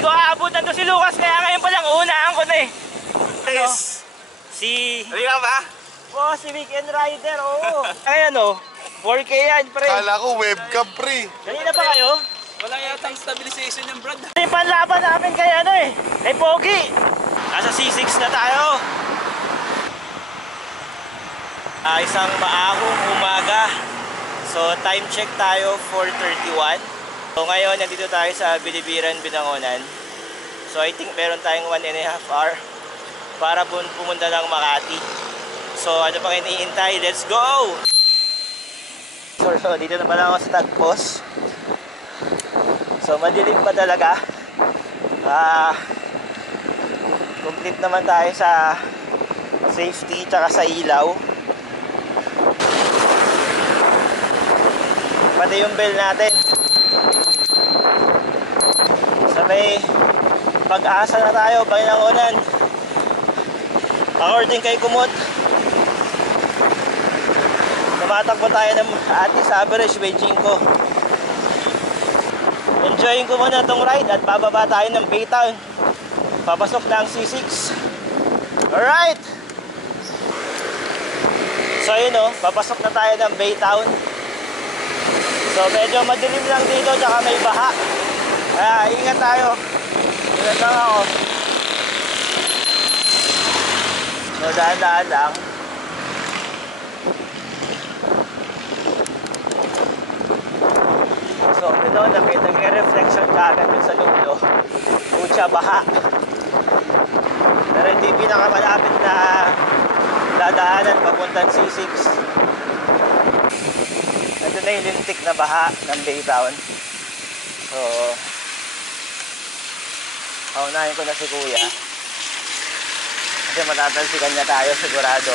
Hindi ko aabutan to si Lucas, kaya ngayon palang unahan ko na eh. Yes. Si... Halika ba? Oh, si Weekend Rider, oo. Ayan o, 4K yan, pre. Kala ko webcam, pre. Kanina pa kayo? Wala yatang stabilization yung Brad. Ito yung panlaban namin kay ano eh, kay Pogi. Nasa C6 na tayo. Isang maahong umaga. So time check tayo, 4:31. So ngayon, nandito tayo sa Bilibiran, Binangonan. So I think meron tayong 1.5 hour para pumunta ng Makati. So ano pang iniintay? Let's go! So dito na pala ako sa Tagpos. So madilim pa talaga. Complete naman tayo sa safety tsaka sa ilaw. Pati yung bell natin. Sa may Pag-asa na tayo, Binangonan. According kay Kumot, tumatakbo tayo ng atis average waging ko. Enjoyin ko muna itong ride at bababa tayo ng Baytown. Papasok na ang C6. Alright! So yun o, papasok na tayo ng Baytown. So medyo madilim lang dito, tsaka may baha. Kaya ingat tayo. Ingat lang ako. So daan-daan lang. So ito, nag-reflection kagad yun sa lulo. Pucha, baha. Pero hindi pinakamalapit na dadaanan papuntang C6. Ito na yung lintik na baha ng Baytown. So paunahin ko na si Kuya kasi matatalsikan niya tayo sigurado.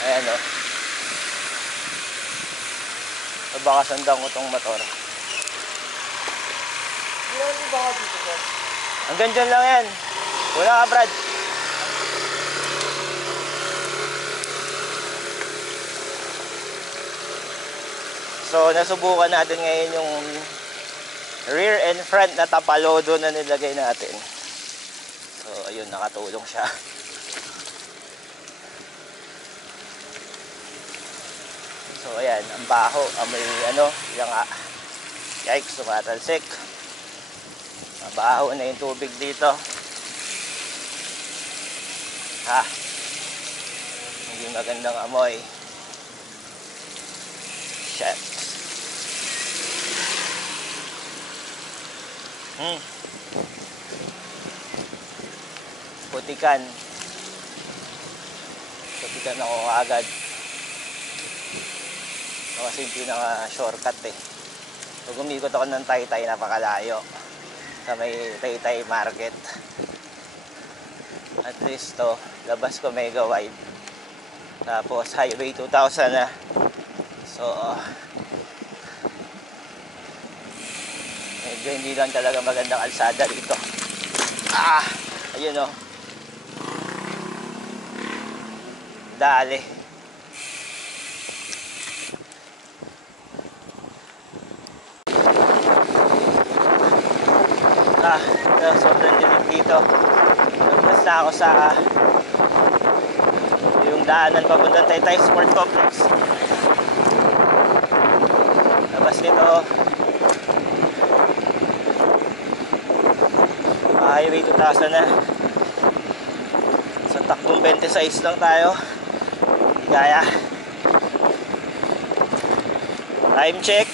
Ayan o. So baka sandang ko tong motor. Hindi ba dito, sir? Hanggang dyan lang yan. Wala ka, Brad. So nasubukan natin ngayon yung rear and front na tapalodo na nilagay natin. So ayun, nakatulong siya. So ayan, ang baho, amoy ano, yung yikes, sumatalsik. Mabaho na yung tubig dito. Hindi magandang amoy. Shit. Putikan ako agad. Kasi yung pinaka shortcut eh. So gumikot ako ng Taytay, napakalayo sa may Taytay Market. At least to, labas ko mega wide. Tapos highway 2000 na. So medyo hindi lang talaga magandang kalsada dito. Ayun o. Dali. Sobrang dilim dito. Labas na ako sa yung daanan papuntang Taytay Sport Complex. Labas nito. Highway 2000 na. Sa takbong 26 lang tayo. Hindi kaya. Time check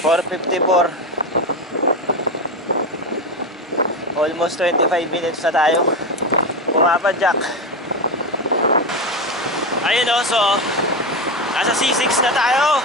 4:54. Almost 25 minutes na tayo pumapadyak. Ayun o, so nasa C6 na tayo.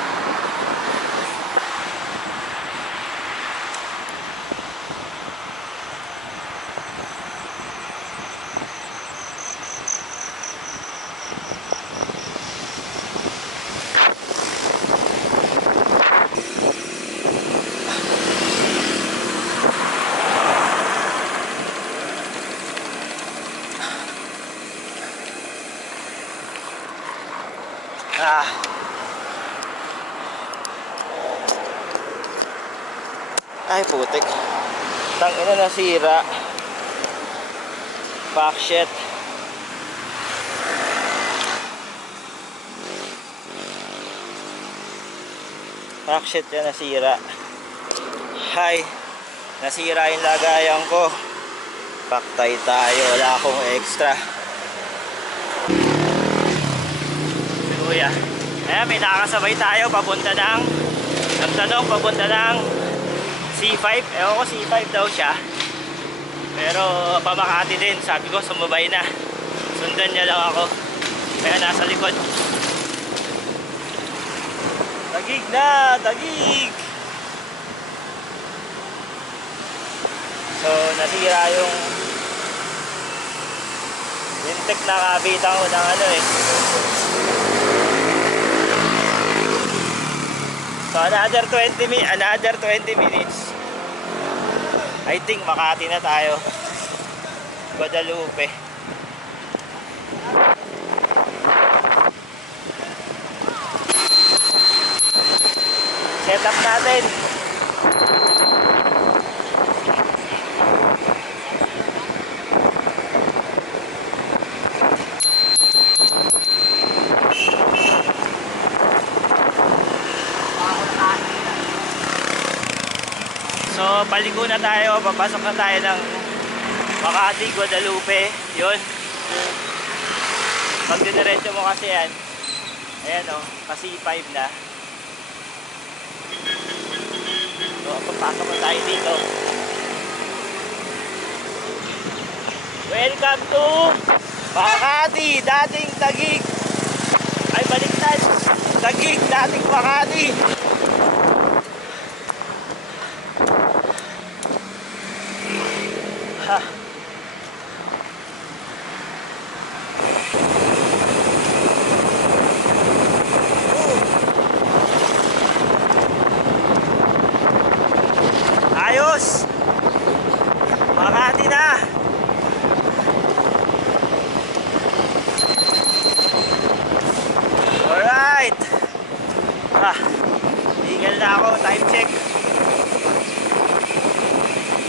Ay putik. Tangina, nasira. Fuck shit. Fuck shit, yan nasira. Hi. Nasira yung lagayan ko. Paktay tayo. Wala akong extra. Kuya. Ayan, may nakakasabay tayo papunta ng nagtanong papunta ng C5. Ewan ko C5 daw siya. Pero pamakati din. Sabi ko sumabay na. Sundan niya lang ako. Kaya nasa likod. Tagig na! Tagig! So nasira yung tek na kabitan ko ng ano eh. So another 20 minutes. I think Makati na tayo. Guadalupe. Set up natin. So paligo na tayo, papasok na tayo ng Makati, Guadalupe. Yun. Pag diniretso mo kasi yan, ayan o, kasi 5 na. So papasok na tayo dito. Welcome to Makati, dating Taguig. Ay baliktad, Taguig, dating Makati. Ha. Ayos. Makati na. Alright. Tinggal na ako. Time check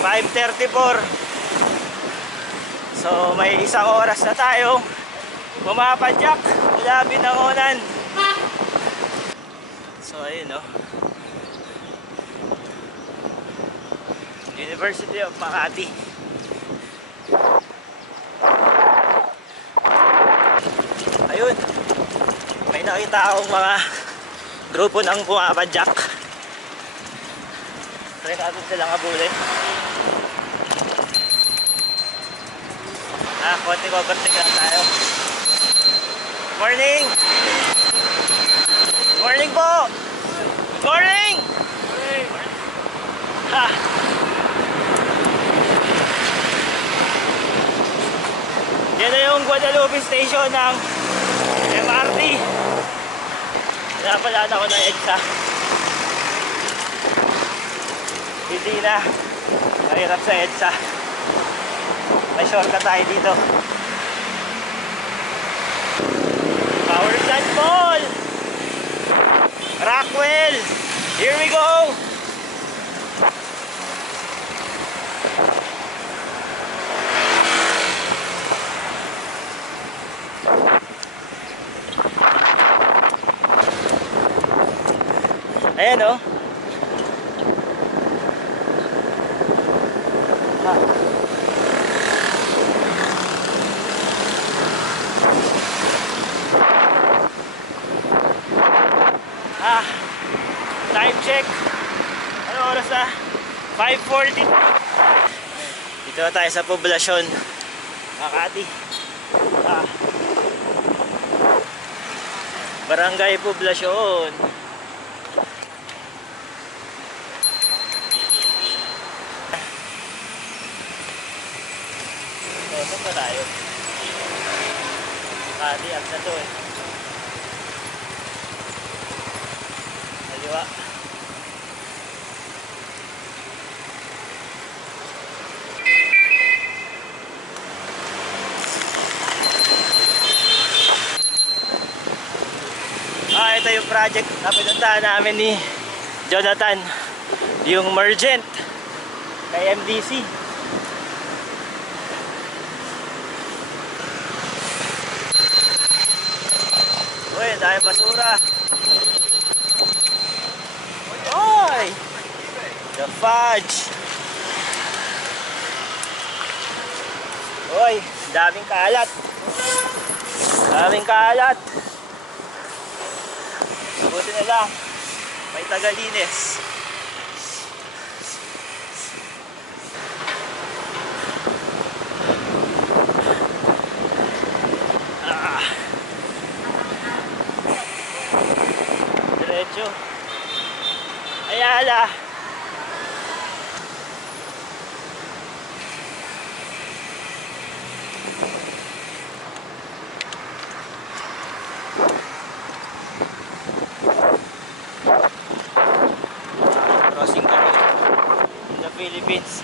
5:34. So may isang oras na tayo pumapadyak mula Binangonan. So ayun no, University of Makati. Ayun, may nakita akong mga grupo ng pumapadyak. Try natin silang abulin. Konting overtake lang tayo. Morning! Morning po! Morning! Ha! Yan na yung Guadalupe Station ng MRT. Napalaan ako ng EDSA. Hindi na. Mahirap sa EDSA. May shortcut tayo dito. Powerland Mall! Rockwell! Here we go! Ayan o. Time check. Ano oras na? 5:40. Dito na tayo sa poblasyon Makati. Barangay Poblasyon. So, saan ba tayo? Makati, at na to eh. Kaliwa. Ito yung project na pinuntahan namin ni Jonathan, yung Mergent. kay MDC. Uy, dahil basura. Oy! The fudge. Uy, daming kalat. Daming kalat. Buti na lang. May tagalinis. Diretso. Ayala. Crossing the road in the Philippines.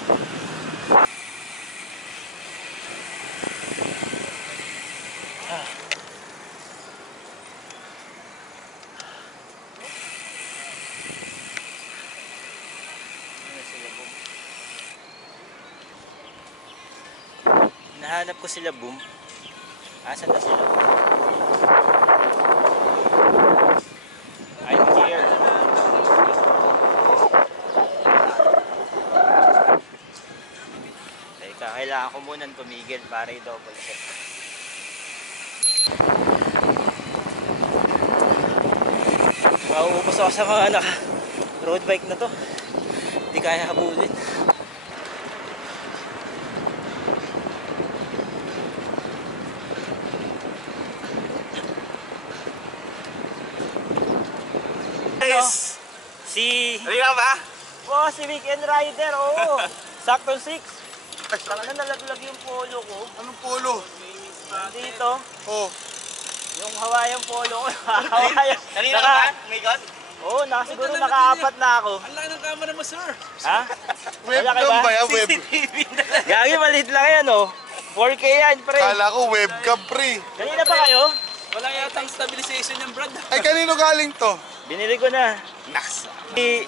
Hinahanap ko sila, boom. Asan na sila? I'm here. Teka, kailangan ko munang tumigil para i-double check. Mauubos ako sa mga road bike na to. Hindi kaya habulin. Yes! Halika ba? Oh, si Weekend Rider, oo. Saktong 6. Saka na nalaglag yung polo ko. Anong polo? Dito, Oh. yung Hawaiian polo ko. Hawaiian. Kanina ka ba? May god? Oo, siguro nakaapat na ako. Ang laki ng camera mo, sir. Ha? Webcam ba? ba yan? CCTV na lang. Gagi, maliit lang yan, oh. 4K yan, pre. Kala ko webcam, pre. Kanina pa kayo? Wala yatang stabilization yung brad. Ay, kanino galing to? Binili ko na. Naks. Si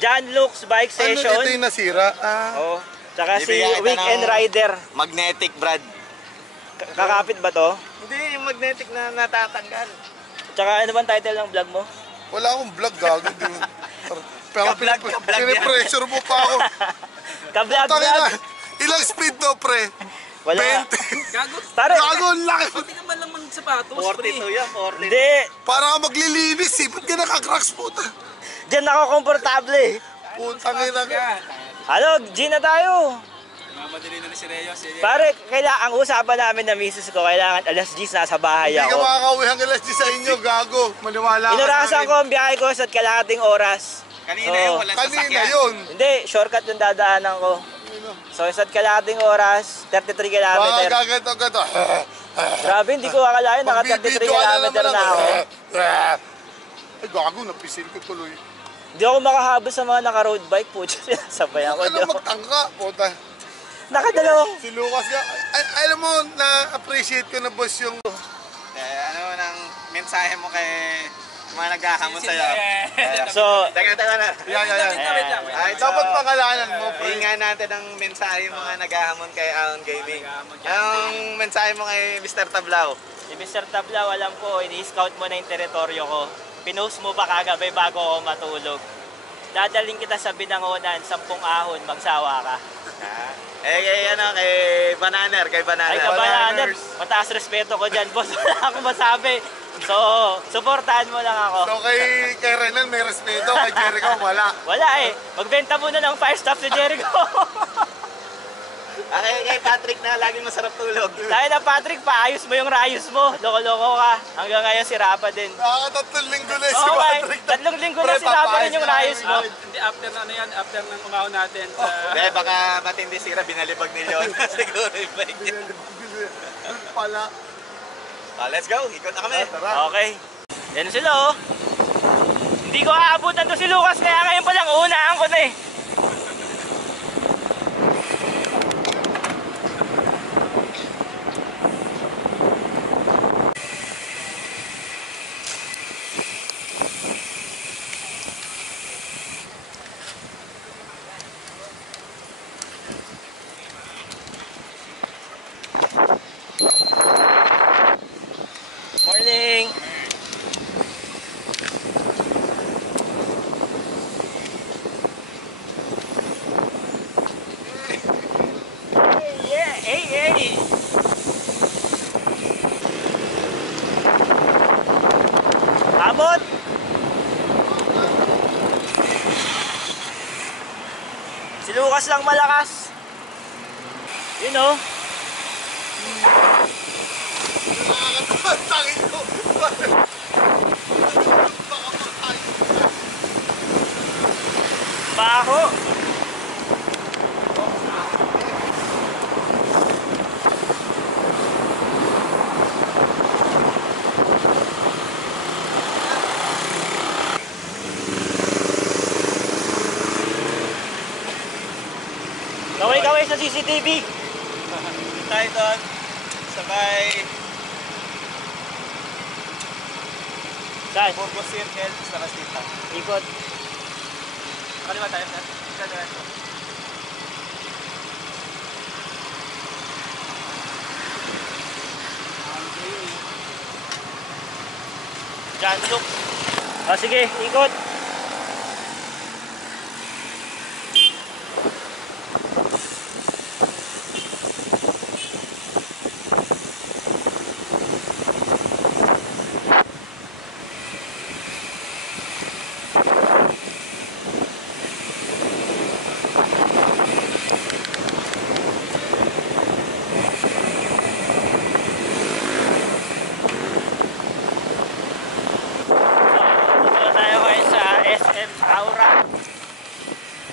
John Luke's Bike Ano Session. ito yung nasira? Oo. Tsaka si Bibigyan kita Weekend ng- Rider. Magnetic, brad. Kakapit ba to? Hindi, yung magnetic na natatanggal. Tsaka ano bang title ng vlog mo? Wala akong vlog, gago. Pero Ka-vlog, ka-vlog yan. pinipressure mo pa ako. Ka-vlog Tangina, vlog. ilang speed to, pre? Wala. 20. Gago. Pare, Gago, ang laki. Hindi ka man lang sapatos, 42 yan, 42. hindi. Para ka maglilinis, eh. Ba't ka nakakracks, puta? Diyan ako komportable. Putang ina ka. Ano, G na tayo. Mamadali na ni si Reo. Pare, ang usapan namin na misis ko, kailangan alas 10 nasa bahay Hindi ka ako. makakauwi hanggang alas 10 sa inyo, gago. Maniwala ka sa Inurasan akin. ko ang biyahe ko sa kalahating oras. Kanina So, yung walang Kanina sasakyan. yun. Hindi, shortcut yung dadaanan ko. So, isa't kalahating oras, 33 Baka kilometer. gaganto-ganto. Grabe, hindi ko akalain, naka 33 kilometer na ako. Ay, gago, napisil ko tuloy. Hindi ako makahabol sa mga naka-road bike po. Sinasabay ako. Ano magtangka, puta. Nakadalawang. Si Lucas nga, alam mo, na-appreciate ko na boss yung... Ano nang mensahe mo kay mga naghahamon sa'yo? So, Teka na. Wait lang. Ay, Dapat pangalanan mo, pre. Hinga natin ang mensahe mga naghahamon kay Aon Gaming. Anong mensahe mo kay Mr. Tablao? si Mr. Tablao, alam ko, ini-scout mo na yung teritoryo ko. Pinost mo pa kagabi bago ako matulog. Dadaling kita sa Binangonan, 10 ahon, magsawa ka. Kay Bananer, Ay, kabananan, mataas respeto ko dyan, boss. Wala akong masabi. So, supportahan mo lang ako. So kay Renan may respeto, kay Jericho wala. Wala eh. Magbenta muna ng fire stop si Jericho. Kay Patrick na laging masarap tulog. Tayo na Patrick, paayos mo yung rayos mo. Loko-loko ka. Hanggang ngayon si Rapa din. Nakakatatlong linggo na si Okay, Patrick. 3 linggo na si Rapa rin yung rayos mo. Hindi, after na ano yan, after ng umahon natin. Dahil baka matindi sira, binalibag ni Leon. Siguro yung bike niya. Pala. Let's go, ikot na kami. Tara. Okay. Yan sila oh. Hindi ko aabutan to si Lucas kaya ngayon pa lang unahan ko na eh. bukas lang malakas. You know? Tangin ko. Baho. Kaway-kaway sa CCTV. Tayo doon. Sabay. Saan? Burgos Circle. Sa Castita. Ikot. Kaliwa tayo, sir. Isa diretso. John Luke. O sige, ikot. Dito tayo ngayon sa SM Aura.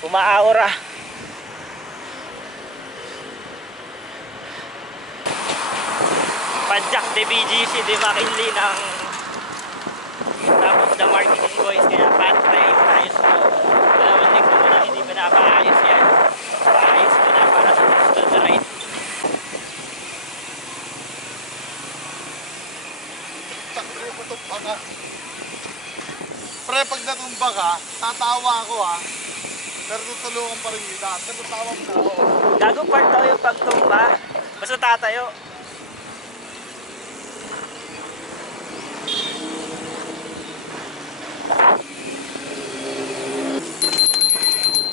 Umaaura. Padjak de BGC de McKinley ng tapos the marketing boys kaya patray ayos mo. Dalawang linggo mo na hindi pa napaayos yan. Paayos mo na para sa susunod na ride. Sakto ko itong baka. Pre, pag natumba ka, tatawa ako ha. Pero tutulungan pa rin kita. Pero tatawa mo na ako. Gago part daw yung pagtumba. Basta tatayo.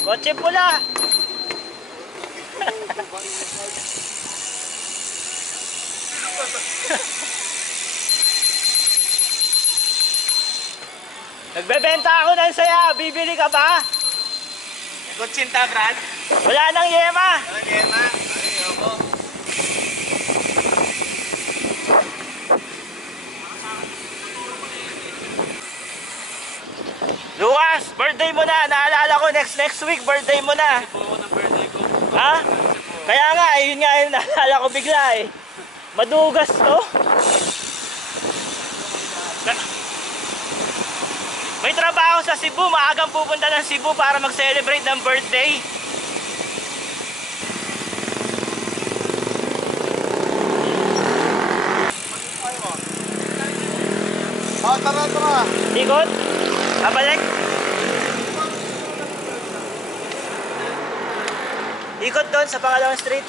Kotse pula. Nagbebenta ako ng saya. Bibili ka ba? Kutsinta, Brad. Wala nang yema. Ano, Gemma? Ayoko. Lucas, birthday mo na. Naalala ko next week birthday mo na. Buo ng birthday ko. Ha? Kaya nga, yun nga yung naalala ko bigla eh. Madugas to. May trabaho sa Cebu, maagang pupunta ng Cebu para mag-celebrate ng birthday. Tara. Ikot? Kabalik? Ikot doon sa pangalawang street.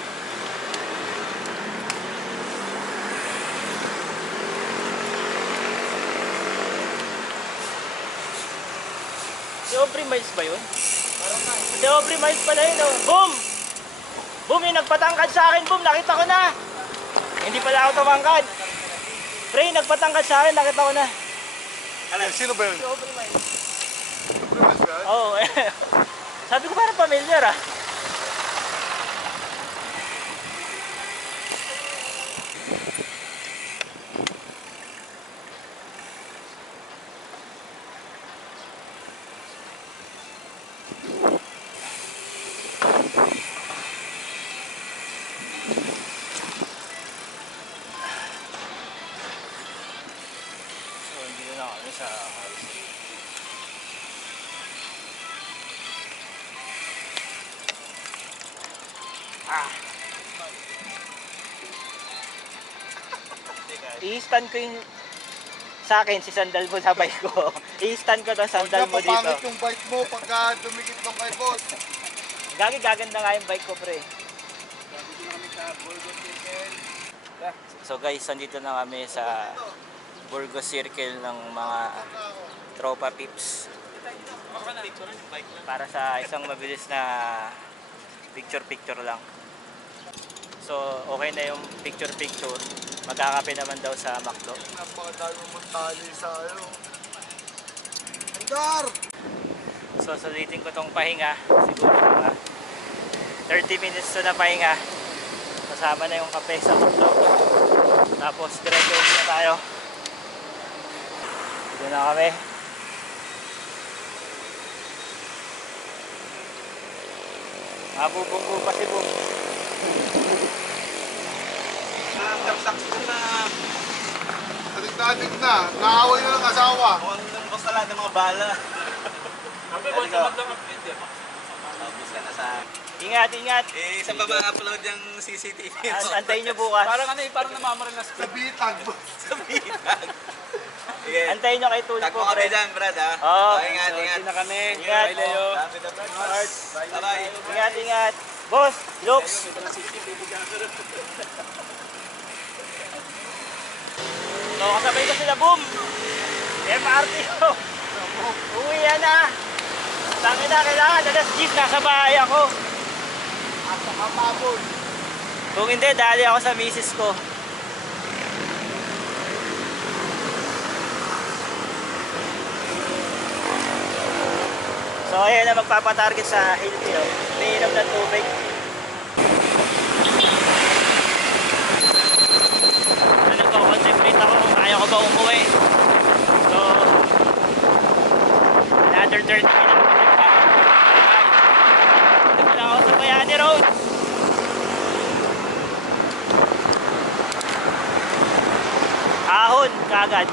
Si Aubrey Miles ba yun? Si Aubrey Miles pala yun, oh. Boom! Boom, yung nagpatangkad sa akin, boom, nakita ko na. Hindi pala ako tumangkad. Pre, nagpatangkad sa akin, nakita ko na. Sino ba yun? Si Aubrey Miles. Primas ba? Oo, oh, sabi ko parang familiar ah. Sa i-stand ko yung sa akin si sandal mo sa bike ko. I-stand ko to sandal mo dito. Papangit yung bike mo pagka dumikit ng kay boss. Gaganda nga yung bike ko, pre. So guys, nandito na kami sa Burgos Circle ng mga tropa pips para sa isang mabilis na picture lang. So okay na yung picture. Magkakape naman daw sa McDo. Napakadami mong tali sa ano. Andar! So sulitin ko tong pahinga siguro mga 30 minutes to na pahinga. Kasama na yung kape sa tuktok. Tapos diretso na tayo. Dito na kami. Mabubunggo pa si Boom. Saksak na. Talig na. Naaway na ng asawa. Huwag nang basta lahat ng mga bala. Sabi, huwag ka mag-update yan. Tapos ka na sa... Ingat, ingat. Saan ba ma-upload yung CCTV? Antayin nyo bukas. Parang ano eh, parang namamarin na Sa speed. bitag. Sa bitag. Sige. Antayin nyo kay Tulpo. Tagpo kami dyan, Brad, ha? Oo. Ingat, So, ingat. hindi na kami. Ingat. Bye, Leo. Happy the Brad. Bye-bye. Ingat, ingat. Boss, Lux. So, kasabay ko sila, Boom. MRT ko. Uwi yan na. Tangin na, kailangan. Alas 10, nasa bahay ako. Asa kapapon. Kung hindi, dali ako sa misis ko. So, ayan na magpapatarget sa Hillview. Umiinom ng tubig. So, nagko-concentrate ako kung kaya ko ba umuwi. So, another 30 minutes. Dito na ako sa Bayani Road. Ahon, kagad.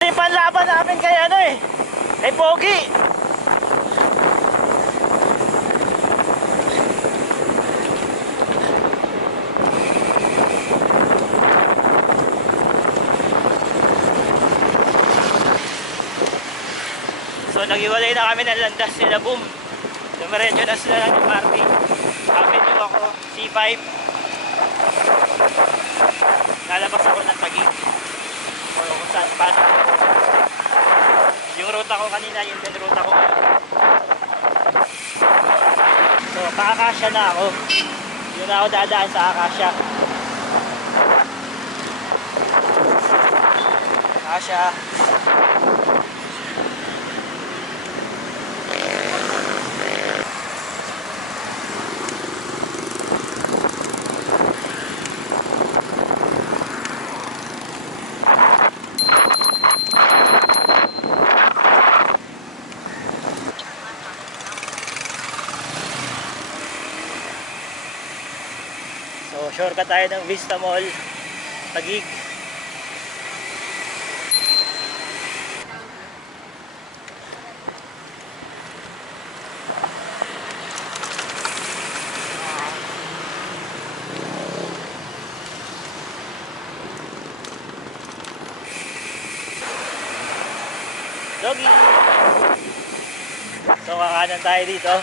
Yung panlaban namin kay ano eh, kay Pogi. So naghiwalay na kami ng landas nila, Boom. Dumiretso na sila ng MRT. Kapit yung ako, C5. Lalabas ako ng Taguig. O kung saan pa. Yung ruta ko kanina, yung din ruta ko. So pa-Akasya na ako. Yun na ako dadaan sa Akasya. Akasya. So, shortcut tayo ng Vista Mall, Taguig. Doggy! So, kakanan tayo dito.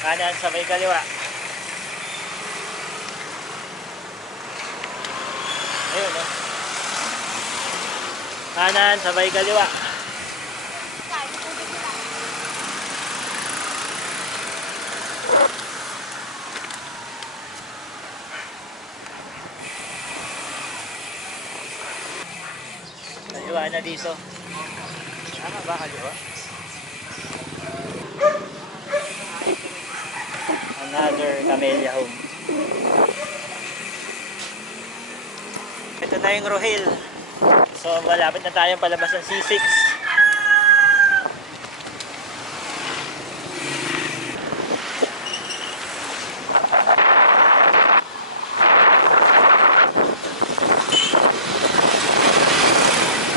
Kanan sa may kaliwa. Ayun, no? Kanan, sabay kaliwa. Kaliwa na dito. Tama ba kaliwa? Another Camellia Home. Ito na yung Rohil. So malapit na tayong palabas ng C6.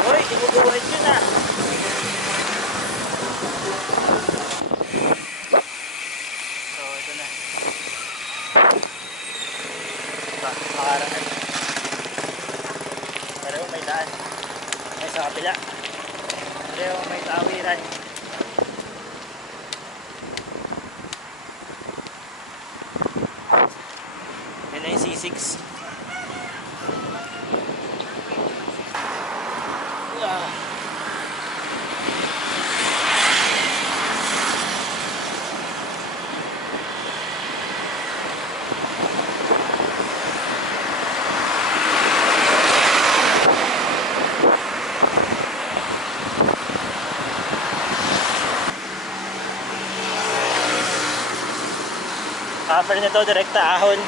Uy, imuguhit yun ah. So ito na. Makarangan. Pareho may daan. May sa kabila. Pareho may tawiran. Yan na yung C6. Buffer na to, direkta ahon.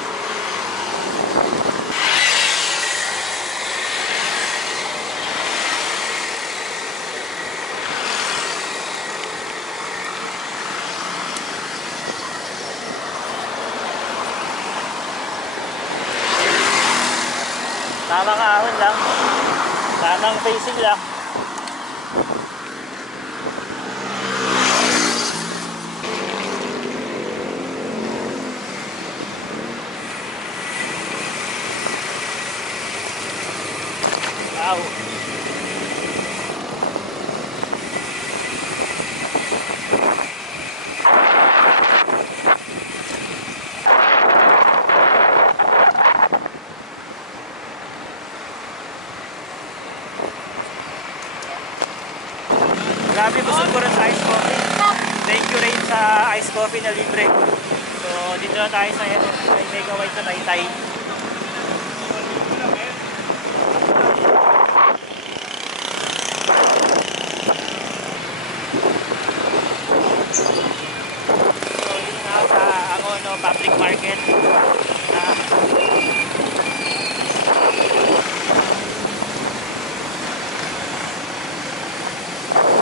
Tamang ahon lang. Tamang facing lang. Wow. Grabe, busog ko rin sa ice coffee. Thank you rin sa ice coffee na libre. So, dito na tayo sa Mega White sa Taytay. So, dito na ako sa Angono Public Market.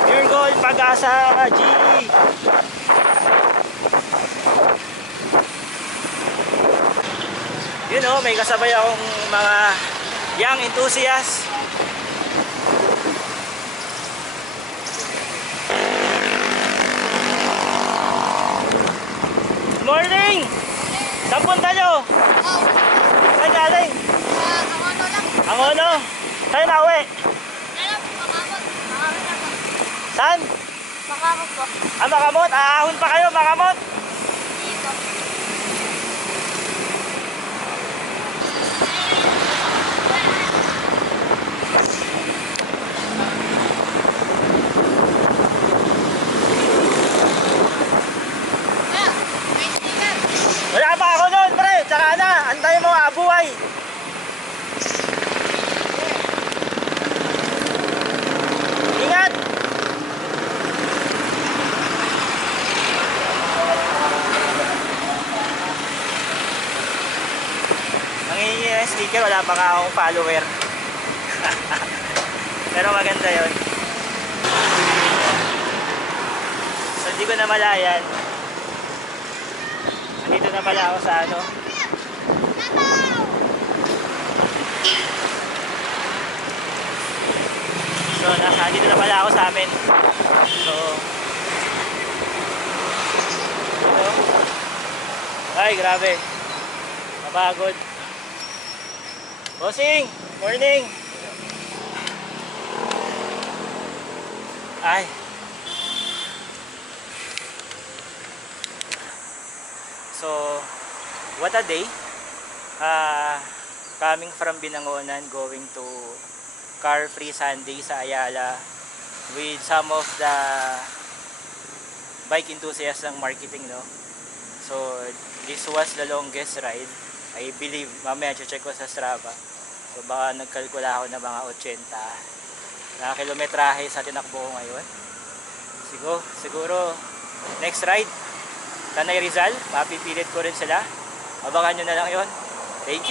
Pure Gold, Pag-asa, G! Yun o, may kasabay akong mga young enthusiasts. Good morning! Saan punta nyo? Saan galing? Angono lang. Angono? Saan na uwi? Makamot. Saan? Makamot po. Makamot? Aahon pa kayo, Makamot? Dito. Kaya, may sticker. Wala pa ako noon, pre. Tsaka na, antay mo abuhay. Ingat! Nangihingi ng sticker, wala pa nga akong follower. Pero maganda yon. So hindi ko na malayan. Nandito na pala ako sa ano. So nandito na pala ako sa amin. So ito. Ay grabe. Mapagod. Bossing, morning. Ay. So, what a day. Coming from Binangonan, going to Car Free Sunday sa Ayala with some of the bike enthusiasts ng marketing, no? So, this was the longest ride. I believe, mamaya check ko sa Strava. So, baka nagkalkula ako na mga 80 na kilometrahe sa tinakbo ko ngayon. Siguro next ride Tanay Rizal, mapipilit ko rin sila. Abangan nyo na lang yon. Thank you.